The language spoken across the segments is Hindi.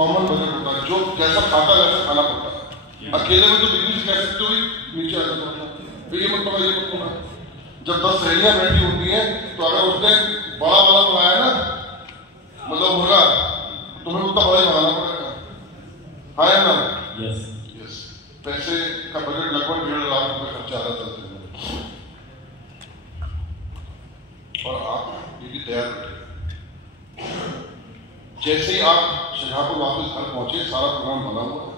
कॉमन बजट होता है, जो जैसा खाता है वैसा खाना पड़ता है। अकेले में तो बिजनेस कह सकते हो नीचे आ जाता है, ये मत पड़ा ये मत पड़ा। जब 10 सहेलियां बैठी होती हैं तो अगर उसने बड़ा वाला बनाया ना मतलब मुर्गा, तुम्हें उतना बड़ा ही बनाना पड़ेगा, हाँ या ना? यस। पैसे का बजट लगभग 1.5 लाख रुपए खर्चा आ रहा था और आप ये भी तैयार रखिए। जैसे ही आप शाहजहांपुर वापस घर पहुंचे सारा प्रोग्राम बना हुआ है।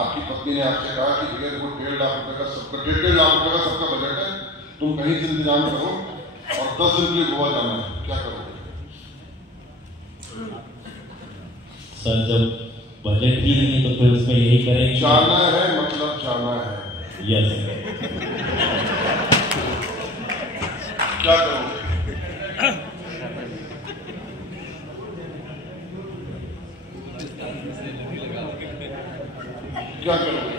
आपकी पत्नी ने आपसे कहा कि भैया देखो 1.5 लाख रुपए का सबका 1.5 लाख रुपए का सबका बजट है, तुम कहीं से इंतजाम करो और 10 दिन के लिए गोवा जाना है, क्या करोगे? सर जब बजट ही नहीं तो फिर उसमें यही करेंगे, जाना है मतलब जाना है। यस। क्या करोगे? क्या करोगे?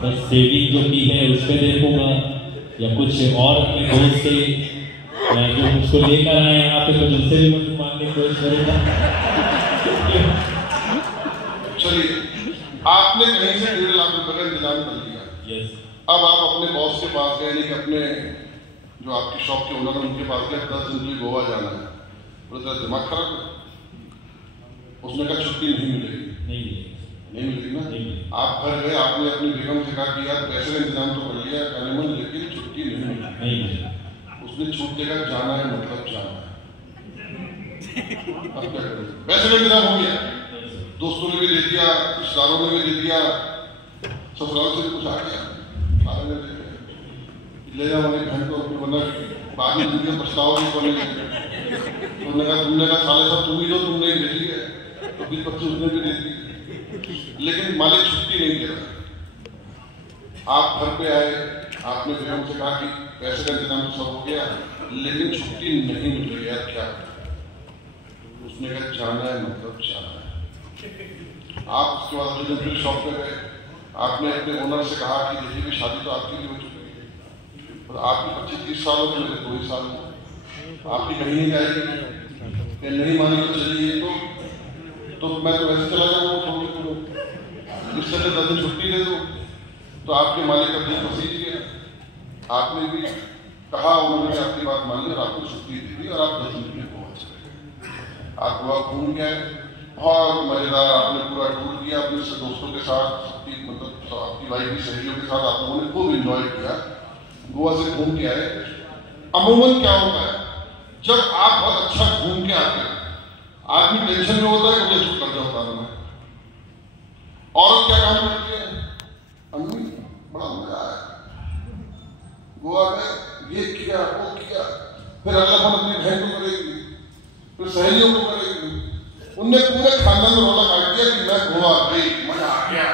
तो सेविंग जो की है उस पर देखूंगा या कुछ और अपने दोस्त से जो मुझको लेकर आए यहाँ पे कुछ उससे भी मदद मांगने की कोशिश करूंगा। चलिए आपने कहीं से 1.5 लाख रुपए का इंतजाम कर लिया। यस। अब आप अपने बॉस के पास गए, यानी कि अपने जो आपकी शॉप के ओनर है उनके पास गए, 10 दिन के लिए गोवा जाना है। बोले दिमाग खराब है, उसने कहा छुट्टी नहीं मिलेगी। नहीं मिलेगी ना? आप घर गए, आपने अपनी बेगम से कहा कि यार पैसे का इंतजाम तो कर लिया कानून, लेकिन छुट्टी नहीं मिलेगी। उसने छूट देगा, जाना है मतलब जाना है। अब क्या करें? पैसे का इंतजाम हो गया, दोस्तों ने भी दे दिया, रिश्तेदारों ने भी दे दिया, ससुराल से भी कुछ आ गया, ले जाओ हमारी बहन को, वरना बाद में जिंदगी में पछताओगे। तुमने कहा साले साहब तुम ही दो, तुमने ही भेजी है, तो 20-25 उसने भी दे दी, लेकिन मालिक छुट्टी नहीं दे रहा। आप घर पे आए, आपने बेगम से कहा कि पैसे का इंतजाम तो सब हो गया, लेकिन छुट्टी नहीं मिल रही यार, क्या? उसने कहा जाना है मतलब जाना है। आप उसके बाद अगले दिन फिर शॉप पे गए, आपने अपने ओनर से कहा कि देखिए कि शादी तो आपकी भी हो चुकी है, और आपकी 25-30 साल हो गए, मेरे 2 ही साल हो, आपकी कहीं नहीं जाएगी, नहीं मानी तो चलिए तो मैं तो वैसे चला जाऊंगा, इससे 10 दिन छुट्टी दे दो। तो आपके मालिक का दिल पसीज गया, आपने भी कहा, उन्होंने आपकी बात मान ली और आपको छुट्टी दे दी और आप 10 दिन के लिए गोवा चले। आप गोवा घूम गए, बहुत मजेदार, आपने पूरा टूर किया अपने दोस्तों के साथ, मतलब आपकी वाइफ की सहेलियों के साथ आप लोगों ने खूब इंजॉय किया, गोवा से घूम के आए। अमूमन क्या होता है, जब आप बहुत अच्छा घूम के आते हैं, आदमी टेंशन में होता है, मुझे कर जाता है। औरत क्या काम करती है? अम्मी बड़ा मजा आया, गोवा में ये किया वो किया, फिर अगला फोन अपनी बहन को करेगी, फिर सहेलियों को करेगी। उनने पूरे खानदान में रोला काट दिया कि मैं गोवा गई, मजा आ गया।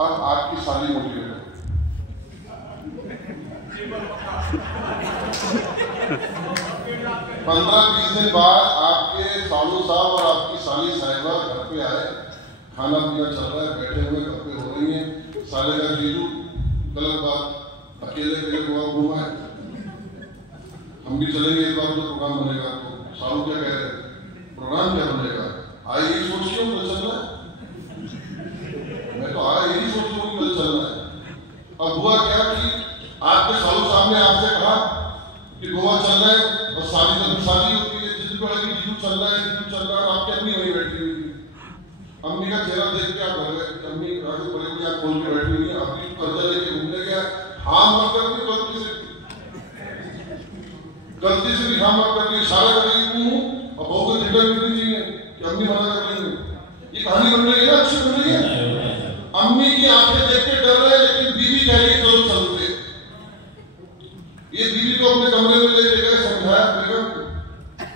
अब आपकी साली मोटिवेट हो, 15-20 दिन बाद आपके सालू साहब और आपकी साली साहिबा घर पे आए, खाना पीना चल रहा है, बैठे हुए गप्पे हो रही हैं। साले का जीजू गलत बात, अकेले गोवा घूमा है, हम भी चलेंगे एक बार तो प्रोग्राम बनेगा। तो सालू क्या कह रहे हैं, प्रोग्राम क्या बनेगा? आज यही सोच रही हूँ कल चलना है, मैं तो आज यही सोच रही हूँ कल चलना है। अब हुआ क्या कि आपके सालू साहब ने आपसे कहा कि गोवा चलना है, और शादी तो शादी होती है, जिसको लगे जीजू चल रहा है, जीजू चल रहा है, आपकी अपनी वहीं बैठी हुई थी। अम्मी का चेहरा देख के आप कर रहे, अम्मी बड़े बड़ी आप खोल के बैठी हुई है, अपनी कर्जा लेके घूमने गया, हाँ मत करती, गलती से भी हाँ मत करती, इशारा कर रही हूँ और बहू को जिक्र करनी चाहिए कि अम्मी मना कर रही है। ये कहानी बन रही है ना, अच्छी बन रही है। अम्मी की आंखें देख के डर रहे, लेकिन बीवी कह रही है चलो चलते। ये बीवी को अपने कमरे में लेके गए, समझाया बेगम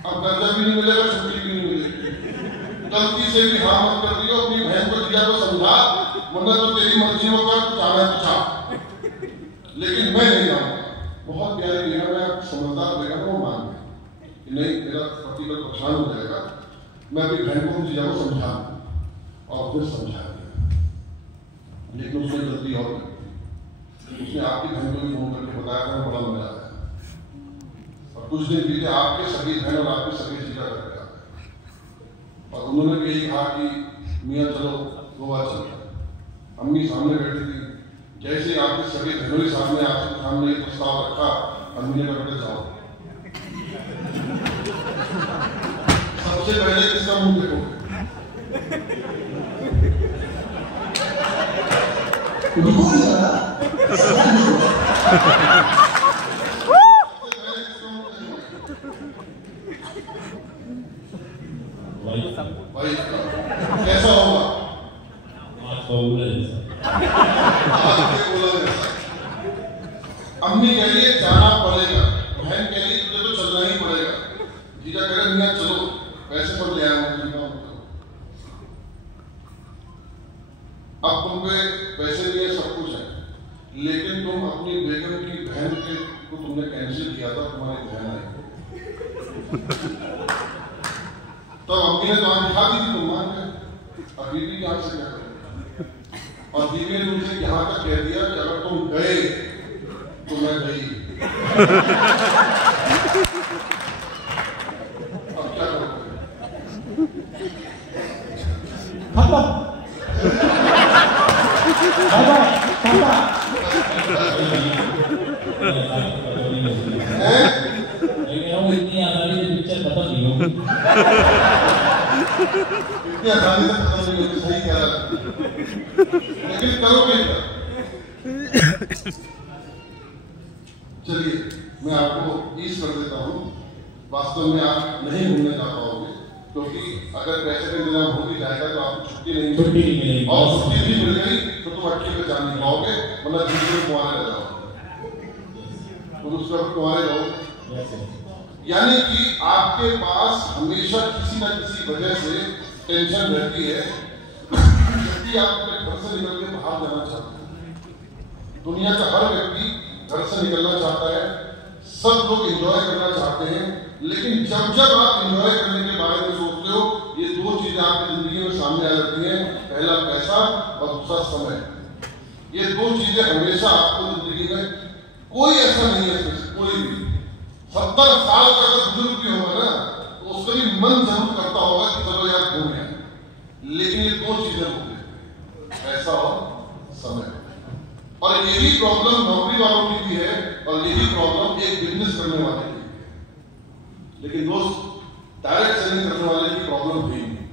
अब कर्जा भी नहीं मिलेगा, छुट्टी भी नहीं मिलेगी, गलती से भी हाँ मत कर दियो, अपनी बहन को दिया तो समझा, वरना तो तेरी मर्जी होगा, जाना तो चाह, लेकिन मैं नहीं जाऊंगा। बहुत प्यारी बेगम है, समझदार बेगम, वो मान गई कि नहीं मेरा पति पर परेशान हो जाएगा, मैं अपनी बहन को चीजों को समझा, और फिर समझा दिया। लेकिन उसने गलती और की, उसने आपकी बहन को भी फोन करके बताया था, बड़ा मजा आया, और कुछ दिन बीते आपके सभी बहन और आपके सभी जीजा कर गया और उन्होंने भी यही कहा कि मियाँ चलो गोवा चलते हैं। अम्मी सामने बैठी थी, जैसे ही आपके सभी बहनों के सामने आपके सामने एक प्रस्ताव रखा, अम्मी ने कहा जाओ। सबसे पहले किसका मुंह देखोगे? कैसा होगा? अम्मी कह रही है जाना पड़ेगा, बहन कह रही है तुझे तो चलना ही पड़ेगा, जीजा कह रहे मियाँ चलो, पैसे पर ले आया हूँ। अब तुम पे पैसे लिए सब कुछ है, लेकिन तुम अपनी बेगम की बहन के को तुमने कैंसिल किया था, तुम्हारी बहन आई। तो अम्मी ने तो आगे दिखा दी थी, तुम मान गए। अब बीबी यहाँ से क्या करें? और बीबी ने तुमसे यहाँ तक कह दिया कि अगर तुम गए तो मैं गई। अब क्या करोगे? इतनी आसानी से पिक्चर खत्म नहीं होगी। इतनी आसानी से खत्म नहीं होगी, सही कह रहा है। लेकिन करोगे क्या? चलिए मैं आपको ईज कर देता हूँ। वास्तव में आप नहीं घूमने जा पाओगे, क्योंकि अगर पैसे का इंतजाम हो भी जाएगा तो आपको छुट्टी नहीं मिलेगी, और छुट्टी भी मिल गई तो तुम अटके पे जा नहीं पाओगे, वरना जिंदगी में कुंवारे रह जाओगे, तो दूसरा कुंवारे रहोगे। यानी कि आपके पास हमेशा किसी न किसी वजह से टेंशन रहती है। यदि आप अपने घर से निकल के बाहर जाना चाहते हैं, दुनिया का हर व्यक्ति घर से निकलना चाहता है, सब लोग एंजॉय करना चाहते हैं, लेकिन जब जब आप एंजॉय करने के बारे में सोचते हो, ये दो चीजें आपकी जिंदगी में सामने आ जाती हैं, पहला पैसा और दूसरा समय। ये दो चीजें हमेशा आपको जिंदगी में, कोई ऐसा नहीं है कोई भी 70 साल का अगर बुजुर्ग भी होगा ना, तो उसका भी मन जरूर करता होगा कि चलो यार घूम आए। लेकिन ये दो चीजें होती हैं, पैसा और समय। और यही प्रॉब्लम नौकरी वालों की भी है, और यही प्रॉब्लम एक बिजनेस करने वाले की है। लेकिन दोस्त, डायरेक्ट सेलिंग करने वाले की प्रॉब्लम भी नहीं।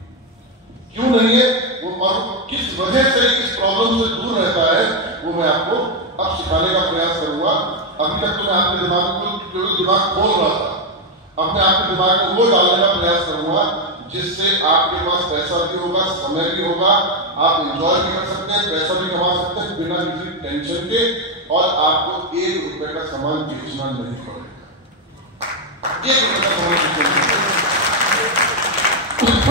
क्यों नहीं है वो, और किस वजह से इस प्रॉब्लम से दूर रहता है, वो मैं आपको अब सिखाने का प्रयास करूंगा। अभी तक तो मैं आपके दिमाग खोल रहा था, अब मैं आपके दिमाग में वो डालने का प्रयास करूंगा जिससे आपके पास पैसा भी होगा, समय भी होगा, आप एंजॉय भी कर सकते हैं, पैसा भी कमा सकते हैं बिना किसी टेंशन के, और आपको 1 रुपए का सामान बेचना नहीं पड़ेगा। 1 रुपए का सामान